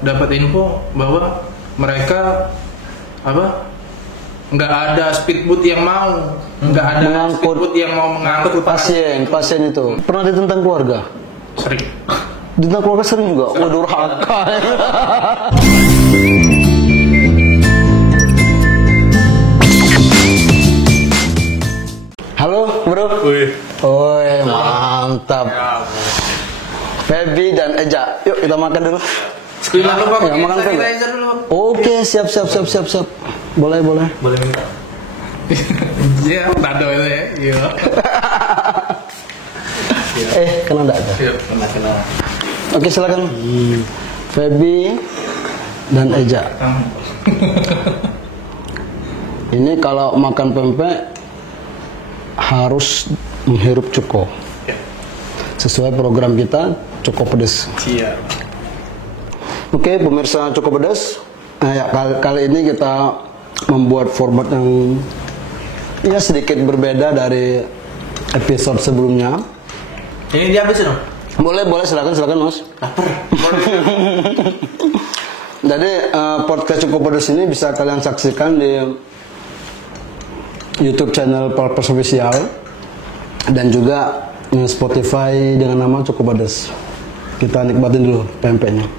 dapat info bahwa mereka nggak ada speedboat yang mau speedboat yang mau mengangkut pasien itu. Pernah ditentang keluarga? Sering. Ditentang keluarga sering juga. Wah, durhaka. Halo bro. Woi mantap. Feby dan Eja, yuk kita makan dulu. Sekilas lu Bang, ya, makan dulu. Oke, siap. Boleh minta. Iya, tado itu ya. Iya. Kena enggak ada? Siap, kena. Oke, silakan. Feby dan Eja. Ini kalau makan pempek harus menghirup cuko. Sesuai program kita, cuko pedas. Siap. Oke, pemirsa cukup pedas. Kali ini kita membuat format yang sedikit berbeda dari episode sebelumnya. Ini dihabisin dong? Boleh, silakan Mas. Lapar. Jadi podcast cukup pedas ini bisa kalian saksikan di YouTube channel Palpers Official dan juga Spotify dengan nama cukup pedas. Kita nikmatin dulu pempeknya.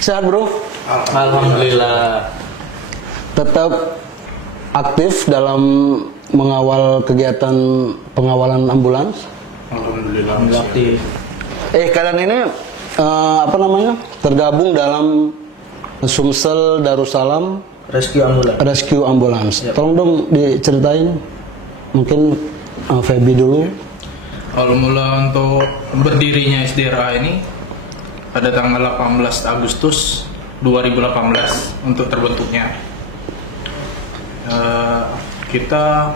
Sehat bro? Alhamdulillah. Tetap aktif dalam mengawal kegiatan pengawalan ambulans? Alhamdulillah aktif. Kalian ini tergabung dalam Sumsel Darussalam Rescue Ambulans. Yep. Tolong dong diceritain, mungkin Feby dulu. Kalau mula untuk berdirinya SDRA ini pada tanggal 18 Agustus 2018 untuk terbentuknya. Kita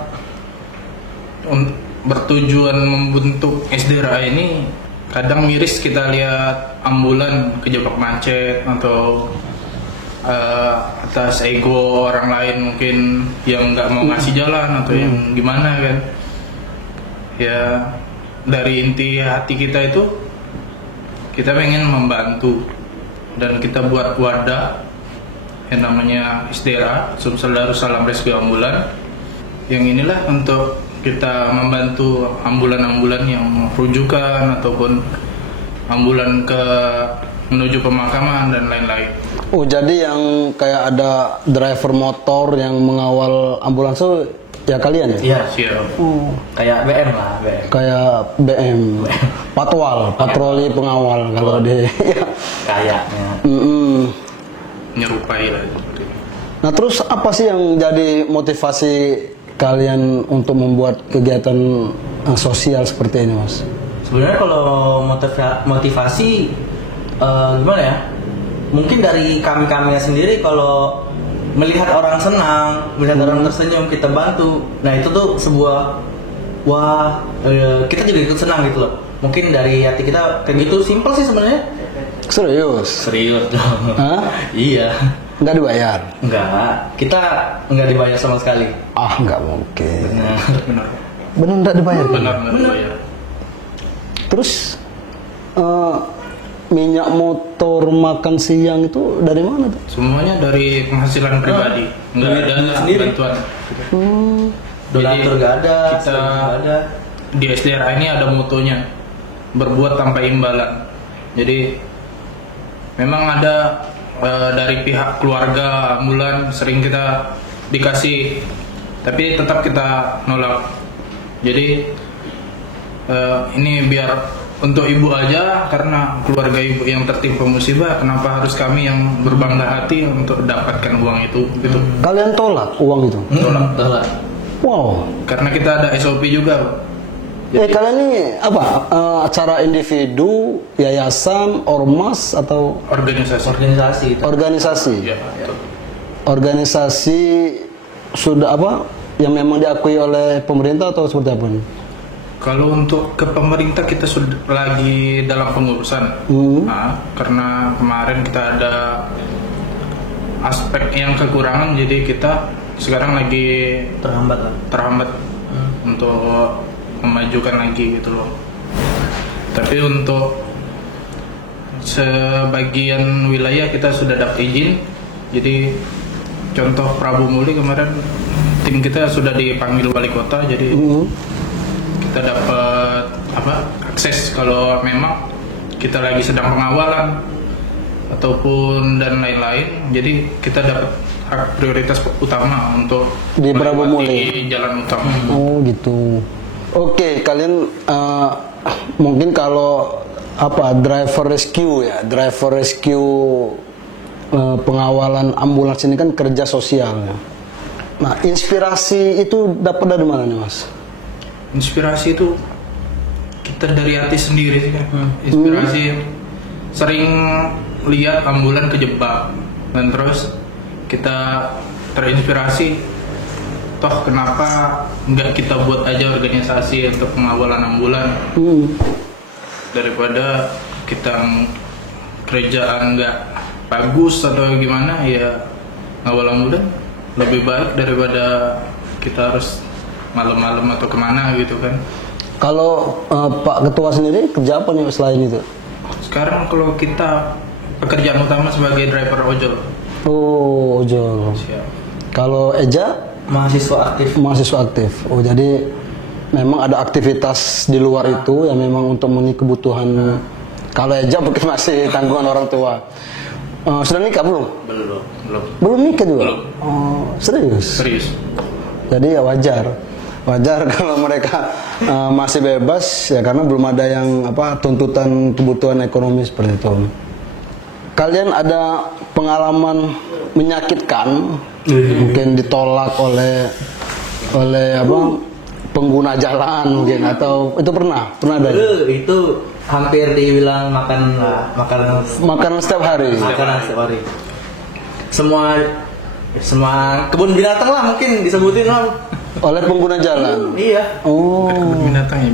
bertujuan membentuk SDRA ini kadang miris kita lihat ambulan kejebak macet atau atas ego orang lain mungkin yang nggak mau ngasih jalan atau yang gimana kan. Ya dari inti hati kita itu kita pengen membantu dan kita buat wadah yang namanya SDRA, Sumsel Darussalam Rescue Ambulan, yang inilah untuk kita membantu ambulan-ambulan yang rujukan ataupun ambulan menuju pemakaman dan lain-lain. Oh, jadi yang kayak ada driver motor yang mengawal ambulans itu ya kalian ya? Iya, siap. Kayak BM lah, BM. Kayak BM. Patwal, patroli pengawal kalau di kayaknya. Nyerupai lah. Nah, terus apa sih yang jadi motivasi kalian untuk membuat kegiatan sosial seperti ini, Mas? Sebenarnya kalau motivasi gimana ya? Mungkin dari kami-kaminya sendiri, kalau melihat orang senang, melihat orang tersenyum, kita bantu. Nah, itu tuh sebuah kita juga ikut senang gitu loh. Mungkin dari hati kita kayak gitu, simpel sih sebenarnya. Serius dong. Hah? Iya. Nggak dibayar? Nggak, kita nggak dibayar sama sekali. Nggak mungkin. Benar nggak dibayar? Benar dibayar. Terus minyak motor makan siang itu dari mana tuh? Semuanya dari penghasilan pribadi, nggak ada bantuan. Donatur nggak ada. Kita di SDRA ini ada motonya, berbuat tanpa imbalan. Jadi memang ada dari pihak keluarga ambulan sering kita dikasih, tapi tetap kita nolak. Jadi ini biar untuk ibu aja, karena keluarga ibu yang tertimpa musibah, kenapa harus kami yang berbangga hati untuk dapatkan uang itu gitu. Kalian tolak uang itu? Tolak. Wow. Karena kita ada SOP juga. Kalian ini apa? Acara individu, yayasan, ormas atau organisasi? Organisasi. Ya. Organisasi sudah apa? Yang memang diakui oleh pemerintah atau seperti apa nih? Kalau untuk ke pemerintah kita sudah lagi dalam pengurusan. Karena kemarin kita ada aspek yang kekurangan, jadi kita sekarang lagi terhambat untuk memajukan lagi gitu loh. Tapi untuk sebagian wilayah kita sudah dapat izin. Jadi contoh Prabu Muli kemarin tim kita sudah dipanggil wali kota, jadi kita dapat akses kalau memang kita lagi sedang pengawalan ataupun dan lain-lain. Jadi kita dapat hak prioritas utama untuk di Prabu Muli melewati jalan utama. Oh gitu. Oke, kalian mungkin kalau driver rescue pengawalan ambulans ini kan kerja sosial ya. Nah, inspirasi itu dapat dari mana nih, Mas? Inspirasi itu kita dari hati sendiri sih kan. Inspirasi sering lihat ambulan kejebak dan terus kita terinspirasi, toh kenapa nggak kita buat aja organisasi untuk pengawalan ambulan daripada kita kerjaan nggak bagus atau gimana ya, ngawal ambulan lebih baik daripada kita harus malam-malam atau kemana gitu kan. Kalau Pak Ketua sendiri kerja apa nih selain itu? Sekarang kalau kita pekerjaan utama sebagai driver ojol. Oh, ojol. Siap. Kalau Eja? Mahasiswa aktif. Mahasiswa aktif. Oh, jadi memang ada aktivitas di luar itu yang memang untuk memenuhi kebutuhan. Kalau Eja mungkin masih tanggungan orang tua. Sudah nikah belum? Belum nikah juga? Belum. Oh, serius? Serius. Jadi ya wajar kalau mereka masih bebas ya, karena belum ada yang tuntutan kebutuhan ekonomi seperti itu. Kalian ada pengalaman menyakitkan, mungkin ditolak oleh pengguna jalan mungkin, atau itu pernah ada? Itu hampir dibilang makanan setiap hari. Semua kebun binatang lah mungkin disebutin lah oleh pengguna jalan. Iya. Oh. Kebun binatang ya.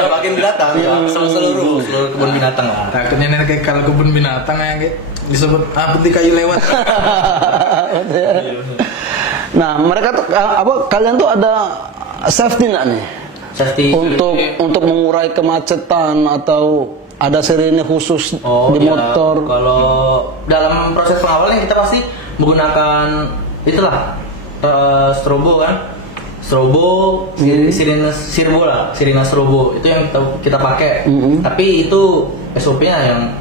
Bagian binatang ya. Seluruh kebun binatang lah. Takutnya nanti kalau kebun binatang ya disebut putih kayu lewat. Nah, mereka tuh kalian tuh ada safety nggak nih? Safety untuk mengurai kemacetan, atau ada sirine khusus di motor? Kalau dalam proses pengawalan kita pasti menggunakan itulah strobo kan, sirine strobo itu yang kita pakai. Tapi itu SOP-nya yang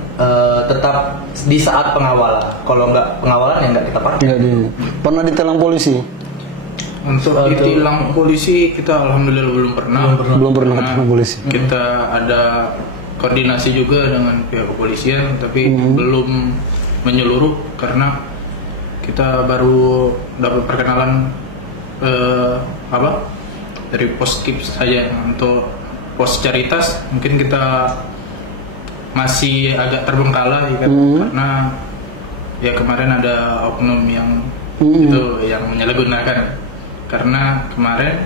tetap di saat pengawalan. Kalau nggak pengawalan ya nggak kita pakai. Pernah ditilang polisi? Untuk ditilang polisi kita alhamdulillah belum pernah. Belum pernah ditilang polisi. Kita ada koordinasi juga dengan pihak kepolisian, tapi belum menyeluruh karena kita baru dapat perkenalan dari pos KIP saja. Untuk pos Caritas mungkin kita masih agak terbengkalai kan, karena ya kemarin ada oknum yang itu yang menyalahgunakan. Karena kemarin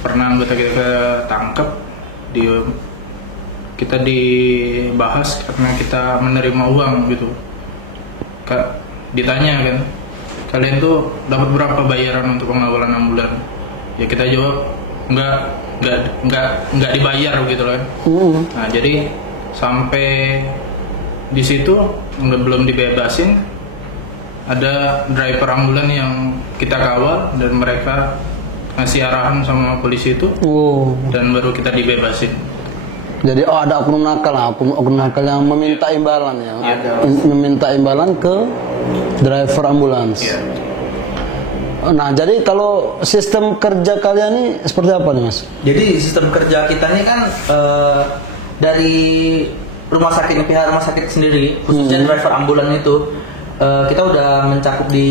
pernah anggota kita tangkap, kita dibahas karena kita menerima uang gitu. Ditanya kan, kalian tuh dapat berapa bayaran untuk pengawalan ambulan? Ya kita jawab nggak dibayar gitu kan. Nah jadi sampai di situ belum dibebasin, ada driver ambulan yang kita kawal dan mereka ngasih arahan sama polisi itu, dan baru kita dibebasin. Jadi ada oknum nakal yang meminta imbalan ya, meminta imbalan ke driver ambulans. Nah, jadi kalau sistem kerja kalian ini seperti apa nih, Mas? Jadi sistem kerja kita ini kan dari rumah sakit, pihak rumah sakit sendiri, khususnya driver ambulan itu, kita udah mencakup di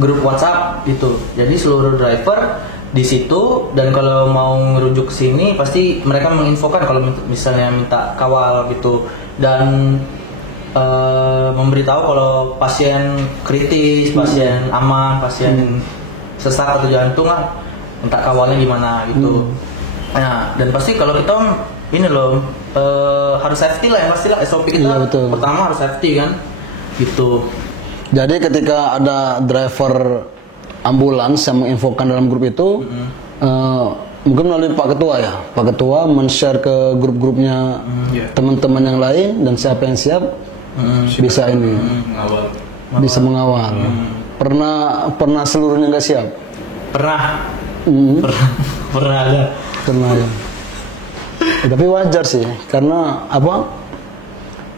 grup WhatsApp gitu. Jadi seluruh driver di situ, dan kalau mau ngerujuk ke sini pasti mereka menginfokan kalau misalnya minta kawal gitu, dan memberitahu kalau pasien kritis, pasien aman, pasien sesak atau jantung lah, minta kawalnya gimana gitu. Nah, dan pasti kalau kita ini loh harus safety lah, yang pastilah SOP kita pertama harus safety kan gitu. Jadi ketika ada driver ambulans yang menginfokan dalam grup itu, mungkin melalui Pak Ketua ya. Pak Ketua men-share ke grup-grupnya Iya. teman-teman yang lain, dan siapa yang siap bisa ini, Mengawal. bisa mengawal. Pernah seluruhnya nggak siap? Pernah Hmm, pernah ada. pernah ya. Ya, tapi wajar sih, karena apa?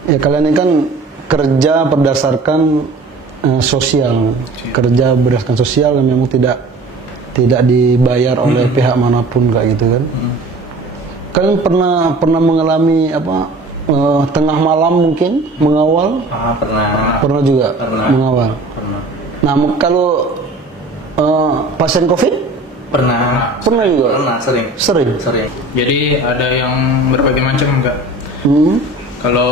Ya kalian ini kan kerja berdasarkan sosial, kerja berdasarkan sosial yang memang tidak dibayar oleh pihak manapun kayak gitu kan. Kalian pernah mengalami apa, tengah malam mungkin mengawal? Pernah Juga Pernah. mengawal. pernah Nah kalau pasien COVID pernah juga. pernah Sering. Jadi ada yang berbagai macam enggak. Hmm. Kalau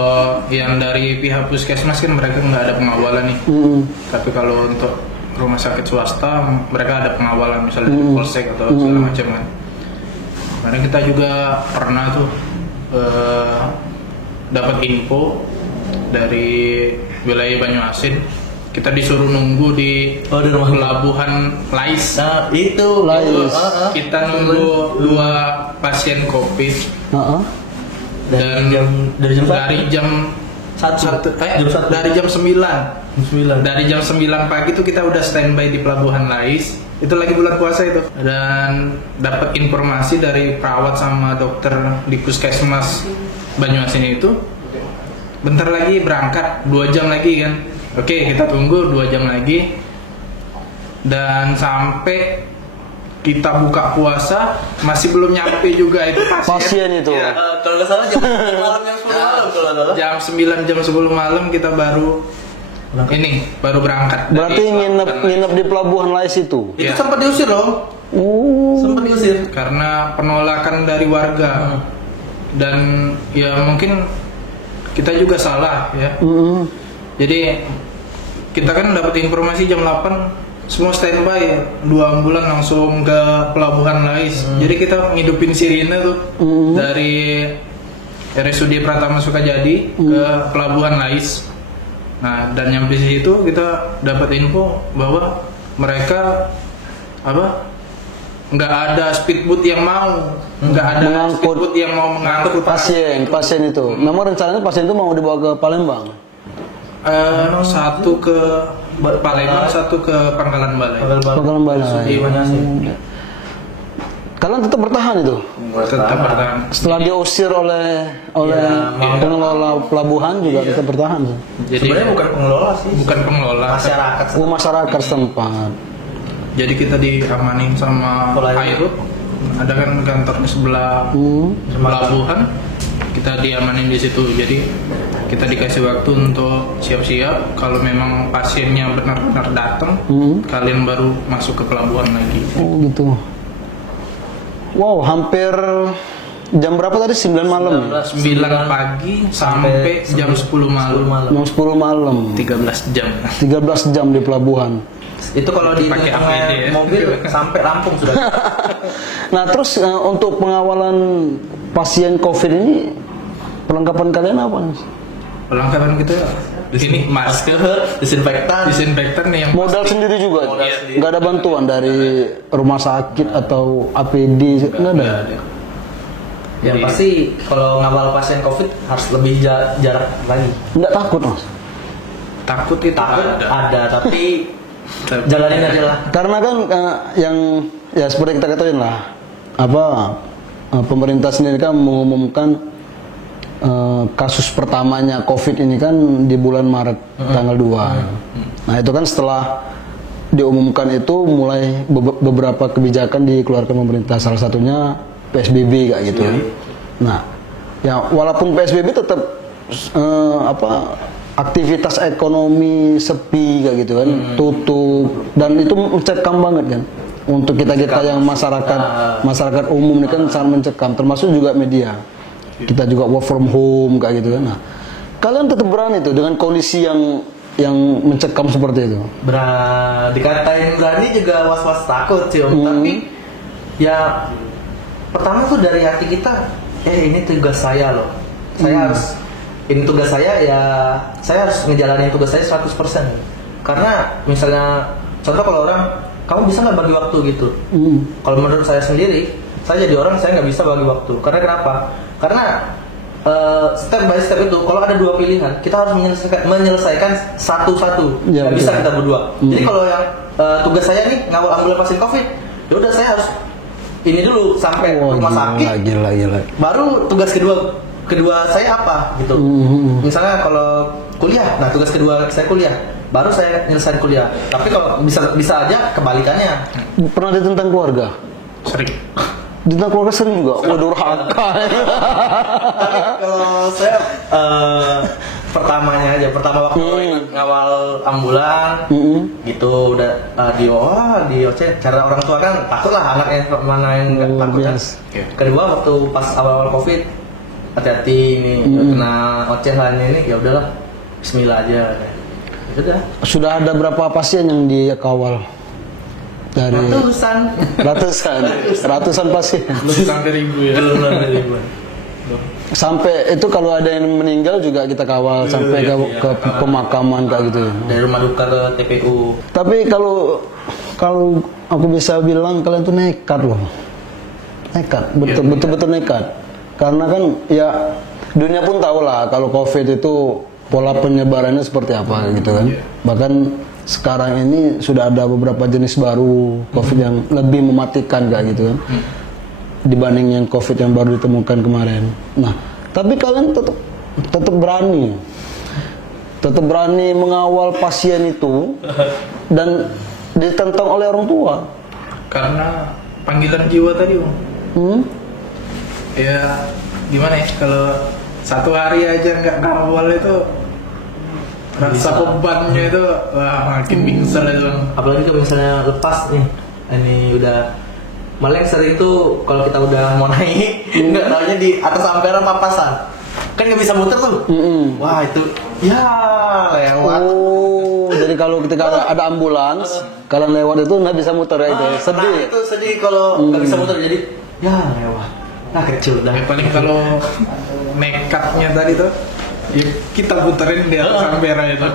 yang dari pihak puskesmas kan mereka nggak ada pengawalan nih. Hmm. Tapi kalau untuk rumah sakit swasta mereka ada pengawalan, misalnya dari polsek atau segala macam kan. Karena kita juga pernah tuh dapat info dari wilayah Banyuasin, kita disuruh nunggu di di rumah. pelabuhan Lais. Nah, itu Lais. Kita nunggu 2 pasien COVID Heeh. dan dari jam dari jam dari jam 9. Dari jam 9 pagi tuh kita udah standby di pelabuhan Lais. Itu lagi bulan puasa itu. Dan dapat informasi dari perawat sama dokter di puskesmas Banyuasin itu, bentar lagi berangkat, 2 jam lagi kan. Oke, kita tunggu 2 jam lagi. Dan sampai kita buka puasa masih belum nyampe juga itu Pasien itu. Iya. Kalau nggak salah jam malam yang 10 malam kalau nggak salah. Jam 9, jam 10 malam kita baru berangkat. Berarti dari nginep di pelabuhan Lais itu. Itu Iya. sempat diusir loh. Sempat diusir. Karena penolakan dari warga. Dan ya mungkin kita juga salah ya. Jadi kita kan dapat informasi jam 8 semua standby, 2 ambulan langsung ke pelabuhan Lais. Jadi kita ngidupin sirine tuh dari RSUD Pratama Sukajadi ke pelabuhan Lais. Nah, dan nyampe di situ kita dapat info bahwa mereka nggak ada speedboat yang mau, speedboat yang mau mengangkut pasien itu. Memang rencananya pasien itu mau dibawa ke Palembang. Satu ke Palembang, satu ke Pangkalan Balai. Pangkalan Balai. Kalian tetap bertahan itu. Tetap bertahan. Setelah diusir oleh pengelola pelabuhan juga tetap bertahan. Jadi Sebenarnya bukan pengelola sih. bukan pengelola. Masyarakat. Masyarakat setempat. Jadi kita diamanin sama Airut. Ada kan kantornya sebelah pelabuhan. Kita diamanin di situ. Jadi kita dikasih waktu untuk siap-siap. Kalau memang pasiennya benar-benar datang, kalian baru masuk ke pelabuhan lagi. Oh gitu. Wow, hampir jam berapa tadi? 9 malam. 9 pagi sampai jam 10 malam. Jam 10 malam. 13 jam. 13 jam di pelabuhan. Itu kalau di Pakai APD ya. mobil sampai Lampung sudah. Nah, terus untuk pengawalan pasien COVID ini, perlengkapan kalian apa? Perlengkapan kita di sini masker, disinfektan nih yang Modal pasti. sendiri juga. Modal sendiri. Nggak ada bantuan dari rumah sakit atau APD, nggak ada. Yang pasti kalau ngawal pasien COVID harus lebih jarak lagi. Nggak takut, Mas? Takut itu Ada, tapi jalanin aja lah. Karena kan yang ya seperti kita katakan lah, pemerintah sendiri kan mengumumkan kasus pertamanya COVID ini kan di bulan Maret tanggal 2. Nah itu kan setelah diumumkan itu mulai beberapa kebijakan dikeluarkan pemerintah, salah satunya PSBB kayak gitu. Nah ya walaupun PSBB tetap aktivitas ekonomi sepi kayak gitu kan, tutup, dan itu mencekam banget kan untuk kita yang masyarakat umum ini kan sangat mencekam, termasuk juga media. Kita juga work from home kayak gitu kan. Nah, kalian tetap berani tuh dengan kondisi yang mencekam seperti itu. Dikatain berani juga was-was takut sih Om. Tapi ya pertama tuh dari hati kita, ini tugas saya loh. Ini tugas saya, ya saya harus ngejalanin tugas saya 100%. Karena misalnya contoh kalau orang, kamu bisa nggak bagi waktu gitu? Kalau menurut saya sendiri, saya jadi orang, saya nggak bisa bagi waktu. Karena kenapa? Karena step by step itu, kalau ada 2 pilihan, kita harus menyelesaikan satu-satu. Ya, Nggak bisa betul. kita berdua. Jadi kalau yang tugas saya nih ngawal ambulan pasien COVID, ya udah saya harus ini dulu sampai rumah sakit. Gila. Baru tugas kedua saya apa gitu. Misalnya kalau kuliah, nah tugas kedua saya kuliah, baru saya nyelesain kuliah. Tapi kalau bisa aja kebalikannya. Pernah ditentang keluarga? Sering. Ditentang keluarga sering juga. Waduh, durhaka. Tapi kalau saya pertama waktu ngawal ambulan gitu udah di OC, cara orang tua kan takut lah anaknya mana yang nggak takut kan. Kedua waktu pas awal COVID, hati-hati ini kena ocehannya ini, ya udahlah Bismillah aja. Sudah. Sudah ada berapa pasien yang dikawal? Dari ratusan pasien. Belum sampai ribu ya. Sampai itu kalau ada yang meninggal juga kita kawal sampai ke pemakaman kayak gitu. Dari rumah duka ke TPU. Tapi kalau aku bisa bilang kalian tuh nekat loh. Nekat, betul-betul nekat. Karena kan ya dunia pun tahu lah kalau COVID itu pola penyebarannya seperti apa gitu kan. Bahkan sekarang ini sudah ada beberapa jenis baru COVID yang lebih mematikan kayak gitu kan, dibanding yang COVID yang baru ditemukan kemarin. Nah, tapi kalian tetap berani mengawal pasien itu dan ditentang oleh orang tua. Karena panggilan jiwa tadi, Bang. Ya gimana ya, kalau satu hari aja nggak ngawal itu rasa bebannya itu makin pingsan itu, Bang. Apalagi kalau misalnya lepas nih, ini udah malah yang sering itu kalau kita udah mau naik nggak tahunya di atas amperan papasan kan nggak bisa muter tuh. Wah itu ya lewat. Jadi kalau ketika ada ambulans kalian lewat itu nggak bisa muter ya itu sedih. Nah, itu sedih kalau nggak bisa muter, jadi ya lewat. Nah kecil dah. Yang paling kalau nekatnya tadi tuh ya kita puterin di atas ampera itu.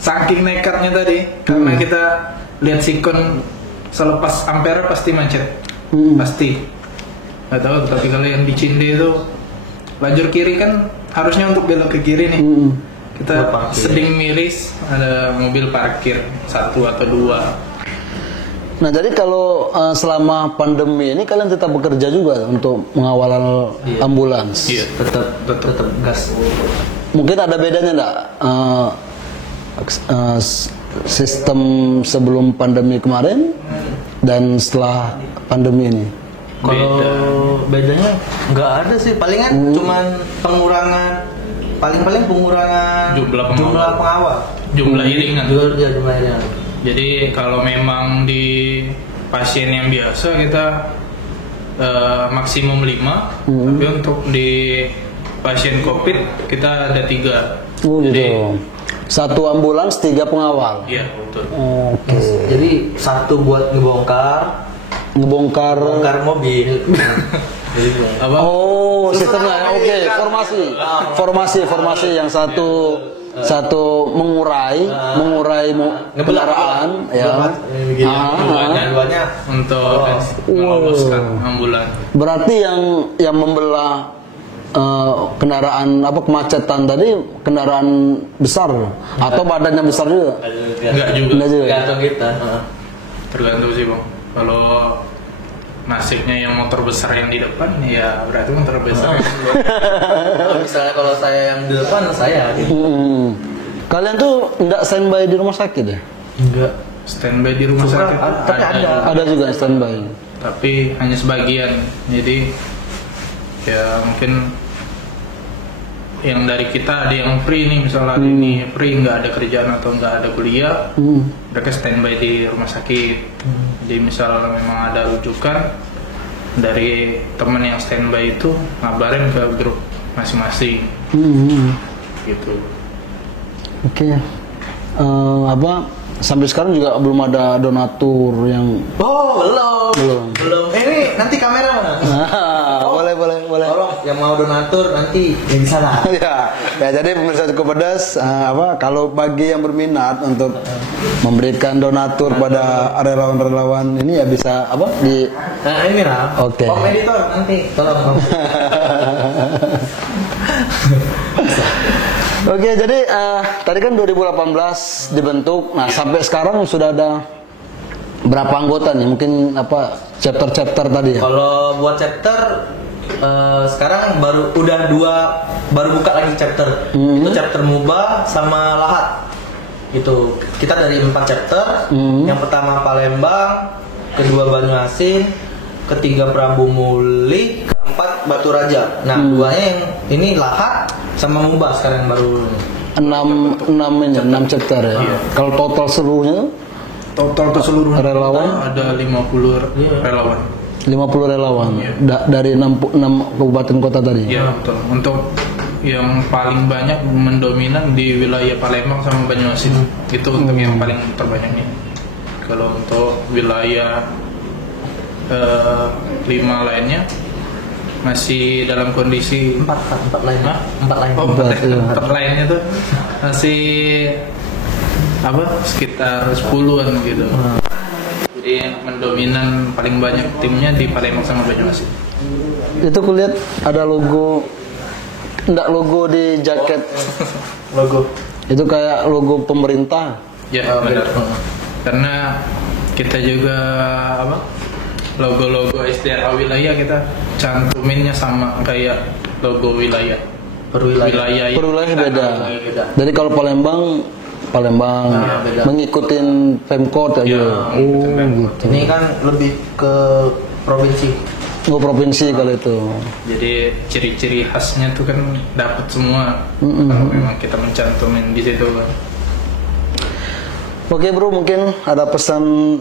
Saking nekatnya tadi, karena kita lihat sikon selepas ampera pasti macet, pasti. Nggak tahu, tapi kalau yang di Cinde itu lajur kiri kan harusnya untuk belok ke kiri nih. Kita seding miris ada mobil parkir 1 atau 2. Nah jadi kalau selama pandemi ini kalian tetap bekerja juga untuk mengawal ambulans. Iya, tetap gas. Mungkin ada bedanya enggak sistem sebelum pandemi kemarin dan setelah pandemi ini? Kalau bedanya nggak ada sih, palingan cuman pengurangan, paling pengurangan Jumlah pengawal, jumlah iringan. Jumlah iringan. Jadi kalau memang di pasien yang biasa kita maksimum 5, tapi untuk di pasien COVID kita ada 3. Jadi 1 ambulans 3 pengawal. Iya betul. Oke. Jadi 1 buat ngebongkar mobil. Apa? Oh, sistemnya oke. Formasi yang satu mengurai kendaraan ya. Duanya Untuk meloloskan ambulan. Berarti yang membelah kendaraan kemacetan tadi kendaraan besar atau badannya besar juga? Enggak juga. Tergantung kita. Tergantung sih, Bang. Kalau nasibnya yang motor besar yang di depan, ya berarti motor besar. Misalnya kalau saya yang di depan, saya gitu. Kalian tuh nggak standby di rumah sakit ya? Enggak. Standby di rumah sakit tapi Ada juga standby. tapi hanya sebagian. Jadi ya mungkin yang dari kita ada yang free nih, misalnya hari ini free, nggak ada kerjaan atau nggak ada kuliah, mereka standby di rumah sakit. Jadi misalnya memang ada rujukan dari teman yang standby itu ngabarin ke grup masing-masing gitu. Oke. sampai sekarang juga belum ada donatur yang Oh, belum. Ini nanti kamera mana? boleh. Tolong yang mau donatur nanti ya bisa lah. ya jadi pemirsa Cukup Pedas, kalau bagi yang berminat untuk memberikan donatur pada relawan-relawan ini ya bisa di Nah, ini lah. Oke. Om editor nanti tolong. Oke, jadi tadi kan 2018 dibentuk. Nah, sampai sekarang sudah ada berapa anggota nih? Mungkin chapter-chapter tadi ya? Kalau buat chapter sekarang baru buka lagi chapter. Itu chapter Muba sama Lahat. Itu kita dari 4 chapter. Yang pertama Palembang, kedua Banyuasin, ketiga Prabu Muli, keempat Batu Raja. Nah, duanya yang ini Lahat sama Muba sekarang yang baru 6 chapter ya. Kalau total seluruhnya Total keseluruhan relawan ada 50 relawan. 50 relawan dari 6 kabupaten kota tadi. Iya, betul. Untuk yang paling banyak mendominan di wilayah Palembang sama Banyuasin. Itu untuk yang paling terbanyaknya. Kalau untuk wilayah 5 lainnya masih dalam kondisi empat lainnya. Empat lainnya tuh masih sekitar 10-an gitu. Jadi mendominan paling banyak timnya di Palembang sama Banyuasin. Itu kulihat ada logo di jaket. Logo. Itu kayak logo pemerintah. Ya, benar. Karena kita juga logo-logo SDRA wilayah kita cantuminnya sama kayak logo wilayah. Per wilayah beda. Jadi kalau Palembang mengikutin Pemkot aja. Gitu. Ini kan lebih ke provinsi. Provinsi kalau itu. Jadi ciri-ciri khasnya tuh kan dapat semua. Kalau memang kita mencantumin di situ kan. Oke bro, mungkin ada pesan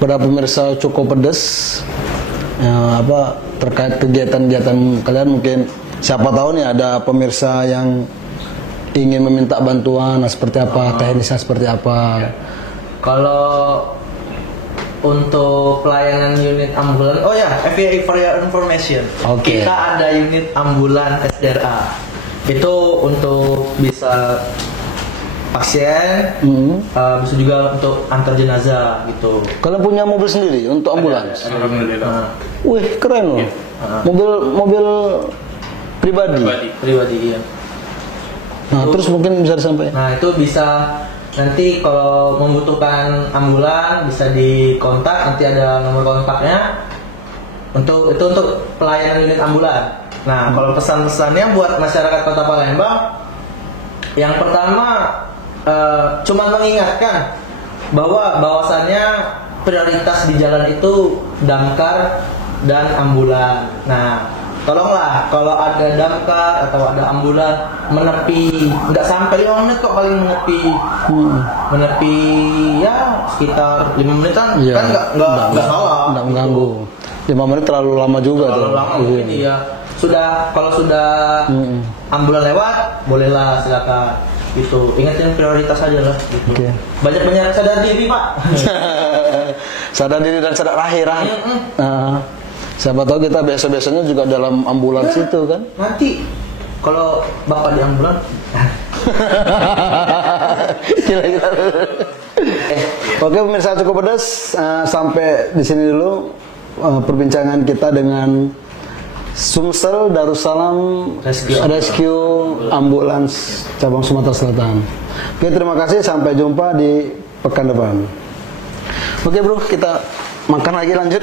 pada pemirsa Cukup Pedas terkait kegiatan-kegiatan kalian. Mungkin siapa tahu nih ada pemirsa yang ingin meminta bantuan, seperti apa, teknisnya seperti apa. Kalau untuk pelayanan unit ambulan, FYI for your information, kita ada unit ambulan SDRA. Itu untuk bisa pasien, bisa juga untuk antar jenazah gitu. Kalian punya mobil sendiri untuk ambulans? Alhamdulillah. Wih, keren loh. Mobil pribadi Iya. Nah, terus mungkin bisa disampaikan. Nah, itu bisa nanti kalau membutuhkan ambulan bisa dikontak, nanti ada nomor kontaknya. Untuk pelayanan unit ambulan. Nah, kalau pesan-pesannya buat masyarakat Kota Palembang, yang pertama cuma mengingatkan bahwasannya prioritas di jalan itu damkar dan ambulan. Nah, tolonglah kalau ada damkar atau ada ambulan menepi, nggak sampai 5 menit kok paling menepi ya sekitar 5 menitan kan nggak salah, nggak mengganggu. 5 menit terlalu lama juga terlalu lama mungkin ya. Kalau sudah ambulan lewat bolehlah silakan gitu. Ingatin prioritas aja lah gitu. Banyak sadar diri Pak. Sadar diri dan sadar akhirat. Siapa tahu kita biasa-biasanya juga dalam ambulans itu kan. Nanti kalau Bapak di ambulans Gila. Oke pemirsa Cukup Pedas, sampai di sini dulu perbincangan kita dengan Sumsel Darussalam Rescue Ambulans cabang Sumatera Selatan. Oke, terima kasih, sampai jumpa di pekan depan. Oke bro, kita makan lagi, lanjut.